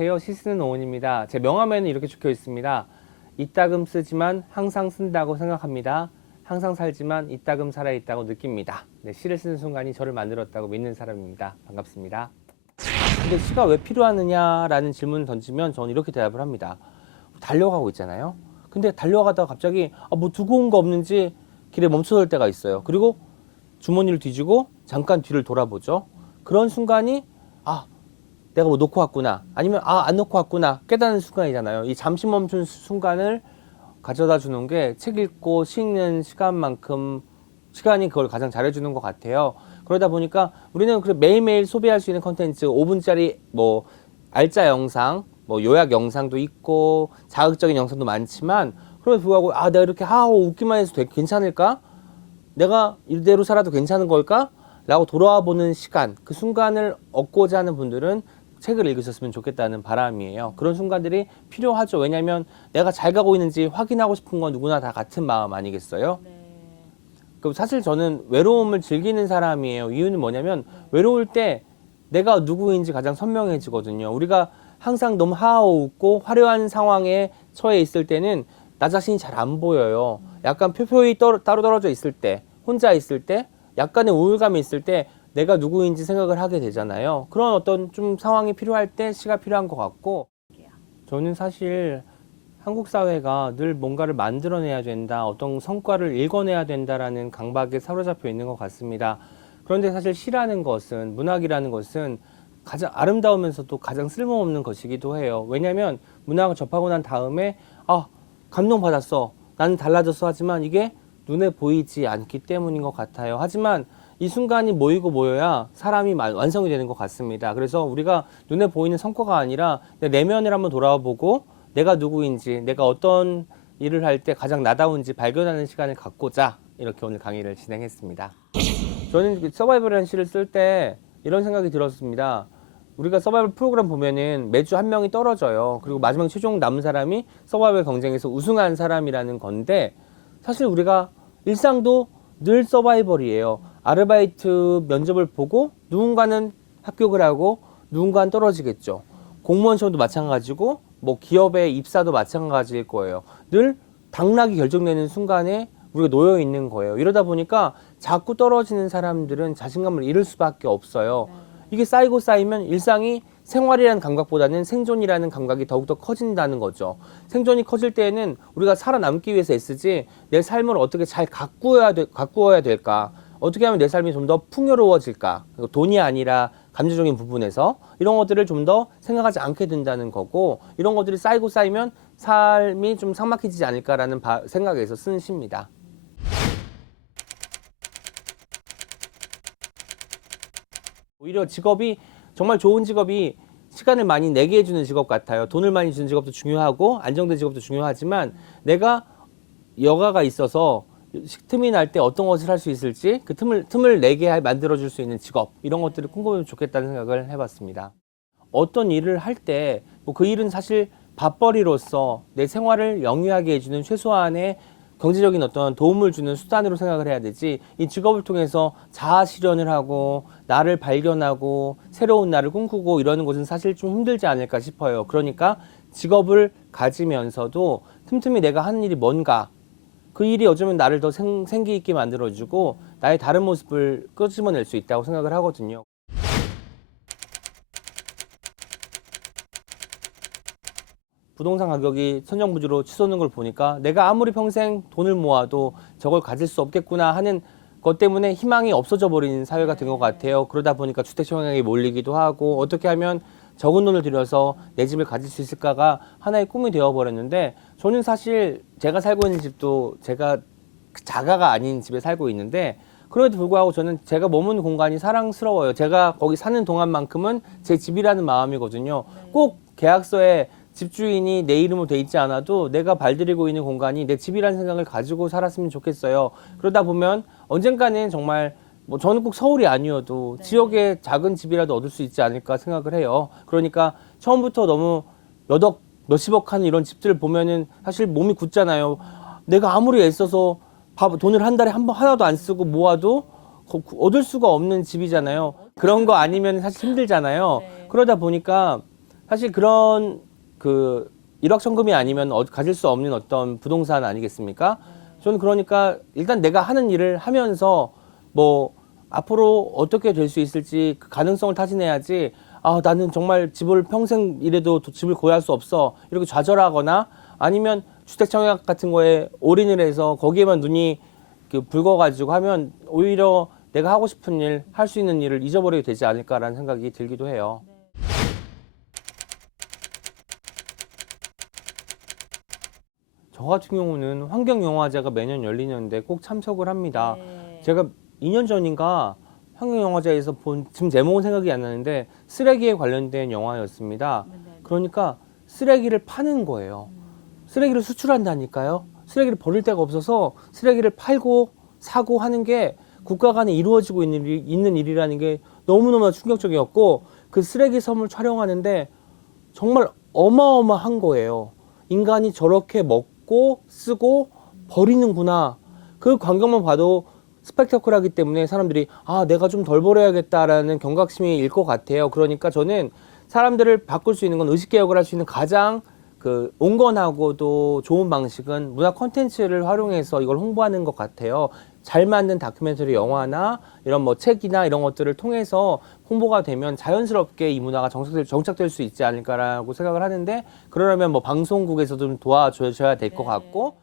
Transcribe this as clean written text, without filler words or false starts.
안녕하세요. 시스는 오은입니다. 제 명함에는 이렇게 적혀 있습니다. 이따금 쓰지만 항상 쓴다고 생각합니다. 항상 살지만 이따금 살아있다고 느낍니다. 네, 시를 쓰는 순간이 저를 만들었다고 믿는 사람입니다. 반갑습니다. 근데 시가 왜 필요하느냐라는 질문을 던지면 저는 이렇게 대답을 합니다. 달려가고 있잖아요. 근데 달려가다가 갑자기 뭐 두고 온 거 없는지 길에 멈춰설 때가 있어요. 그리고 주머니를 뒤지고 잠깐 뒤를 돌아보죠. 그런 순간이 내가 뭐 놓고 왔구나, 아니면 안 놓고 왔구나 깨닫는 순간이잖아요. 이 잠시 멈춘 순간을 가져다 주는 게 책 읽고 시 읽는 시간만큼 시간이 그걸 가장 잘해주는 것 같아요. 그러다 보니까 우리는 매일매일 소비할 수 있는 컨텐츠 5분짜리 뭐 알짜 영상, 뭐 요약 영상도 있고 자극적인 영상도 많지만, 그럼에도 불구하고 내가 이렇게 하하호 웃기만 해서 괜찮을까? 내가 이대로 살아도 괜찮은 걸까? 라고 돌아보는 시간, 그 순간을 얻고자 하는 분들은 책을 읽으셨으면 좋겠다는 바람이에요. 그런 순간들이 필요하죠. 왜냐하면 내가 잘 가고 있는지 확인하고 싶은 건 누구나 다 같은 마음 아니겠어요? 네. 그럼 사실 저는 외로움을 즐기는 사람이에요. 이유는 뭐냐면 외로울 때 내가 누구인지 가장 선명해지거든요. 우리가 항상 너무 하하호 웃고 화려한 상황에 처해 있을 때는 나 자신이 잘 안 보여요. 약간 표표히 따로 떨어져 있을 때, 혼자 있을 때, 약간의 우울감이 있을 때 내가 누구인지 생각을 하게 되잖아요. 그런 어떤 좀 상황이 필요할 때 시가 필요한 것 같고, 저는 사실 한국 사회가 늘 뭔가를 만들어내야 된다, 어떤 성과를 읽어내야 된다라는 강박에 사로잡혀 있는 것 같습니다. 그런데 사실 시라는 것은, 문학이라는 것은 가장 아름다우면서도 가장 쓸모없는 것이기도 해요. 왜냐하면 문학을 접하고 난 다음에 감동받았어, 나는 달라졌어 하지만 이게 눈에 보이지 않기 때문인 것 같아요. 하지만 이 순간이 모이고 모여야 사람이 완성이 되는 것 같습니다. 그래서 우리가 눈에 보이는 성과가 아니라 내 내면을 한번 돌아보고 내가 누구인지, 내가 어떤 일을 할 때 가장 나다운지 발견하는 시간을 갖고자 이렇게 오늘 강의를 진행했습니다. 저는 서바이벌이라는 시를 쓸 때 이런 생각이 들었습니다. 우리가 서바이벌 프로그램 보면은 매주 한 명이 떨어져요. 그리고 마지막 최종 남은 사람이 서바이벌 경쟁에서 우승한 사람이라는 건데, 사실 우리가 일상도 늘 서바이벌이에요. 아르바이트 면접을 보고 누군가는 합격을 하고 누군가는 떨어지겠죠. 공무원 시험도 마찬가지고 뭐 기업의 입사도 마찬가지일 거예요. 늘 당락이 결정되는 순간에 우리가 놓여 있는 거예요. 이러다 보니까 자꾸 떨어지는 사람들은 자신감을 잃을 수밖에 없어요. 이게 쌓이고 쌓이면 일상이 생활이라는 감각보다는 생존이라는 감각이 더욱더 커진다는 거죠. 생존이 커질 때에는 우리가 살아남기 위해서 애쓰지 내 삶을 어떻게 잘 가꾸어야 될까? 어떻게 하면 내 삶이 좀 더 풍요로워질까? 돈이 아니라 감정적인 부분에서 이런 것들을 좀 더 생각하지 않게 된다는 거고, 이런 것들이 쌓이고 쌓이면 삶이 좀 삭막해지지 않을까라는 생각에서 쓴 시입니다. 오히려 직업이, 정말 좋은 직업이 시간을 많이 내게 해주는 직업 같아요. 돈을 많이 주는 직업도 중요하고 안정된 직업도 중요하지만, 내가 여가가 있어서 틈이 날 때 어떤 것을 할 수 있을지 그 틈을 내게 만들어줄 수 있는 직업, 이런 것들을 꿈꾸면 좋겠다는 생각을 해봤습니다. 어떤 일을 할 때 그 일은 사실 밥벌이로서 내 생활을 영위하게 해주는 최소한의 경제적인 어떤 도움을 주는 수단으로 생각을 해야 되지, 이 직업을 통해서 자아 실현을 하고 나를 발견하고 새로운 나를 꿈꾸고 이러는 것은 사실 좀 힘들지 않을까 싶어요. 그러니까 직업을 가지면서도 틈틈이 내가 하는 일이 뭔가, 그 일이 어쩌면 나를 더 생기 있게 만들어주고 나의 다른 모습을 끄집어낼 수 있다고 생각을 하거든요. 부동산 가격이 천정부지로 치솟는 걸 보니까 내가 아무리 평생 돈을 모아도 저걸 가질 수 없겠구나 하는 것 때문에 희망이 없어져 버리는 사회가 된 것 같아요. 그러다 보니까 주택 청약에 몰리기도 하고, 어떻게 하면 적은 돈을 들여서 내 집을 가질 수 있을까가 하나의 꿈이 되어버렸는데, 저는 사실 제가 살고 있는 집도 제가 자가가 아닌 집에 살고 있는데, 그럼에도 불구하고 저는 제가 머무는 공간이 사랑스러워요. 제가 거기 사는 동안만큼은 제 집이라는 마음이거든요. 꼭 계약서에 집주인이 내 이름으로 돼 있지 않아도 내가 발디디고 있는 공간이 내 집이라는 생각을 가지고 살았으면 좋겠어요. 그러다 보면 언젠가는 정말 저는 꼭 서울이 아니어도 지역의 작은 집이라도 얻을 수 있지 않을까 생각을 해요. 그러니까 처음부터 너무 몇십억 하는 이런 집들을 보면은 사실 몸이 굳잖아요. 내가 아무리 애써서 돈을 한 달에 하나도 안 쓰고 모아도 얻을 수가 없는 집이잖아요. 그런 거 아니면 사실 힘들잖아요. 그러다 보니까 사실 그런 그 일확천금이 아니면 가질 수 없는 어떤 부동산 아니겠습니까? 저는 그러니까 일단 내가 하는 일을 하면서 뭐 앞으로 어떻게 될 수 있을지 그 가능성을 타진해야지. 아, 나는 정말 집을 평생 이래도 집을 구할 수 없어. 이렇게 좌절하거나 아니면 주택 청약 같은 거에 올인을 해서 거기에만 눈이 그 붉어가지고 하면 오히려 내가 하고 싶은 일, 할 수 있는 일을 잊어버리게 되지 않을까라는 생각이 들기도 해요. 저 같은 경우는 환경영화제가 매년 열리는데 꼭 참석을 합니다. 네. 제가 2년 전인가 환경영화제에서 본, 지금 제목은 생각이 안 나는데 쓰레기에 관련된 영화였습니다. 네네. 그러니까 쓰레기를 파는 거예요. 쓰레기를 수출한다니까요. 쓰레기를 버릴 데가 없어서 쓰레기를 팔고 사고 하는 게 국가 간에 이루어지고 있는 일이라는 게 너무너무 충격적이었고 그 쓰레기 섬을 촬영하는데 정말 어마어마한 거예요. 인간이 저렇게 먹고 쓰고 버리는구나. 그 광경만 봐도 스펙터클하기 때문에 사람들이 아, 내가 좀 덜 버려야겠다라는 경각심이 일 것 같아요. 그러니까 저는 사람들을 바꿀 수 있는 건 의식개혁을 할 수 있는 가장 그 온건하고도 좋은 방식은 문화 콘텐츠를 활용해서 이걸 홍보하는 것 같아요. 잘 만든 다큐멘터리 영화나 이런 뭐 책이나 이런 것들을 통해서 홍보가 되면 자연스럽게 이 문화가 정착될 수 있지 않을까라고 생각을 하는데 그러려면 뭐 방송국에서도 좀 도와줘야 될 것 네. 같고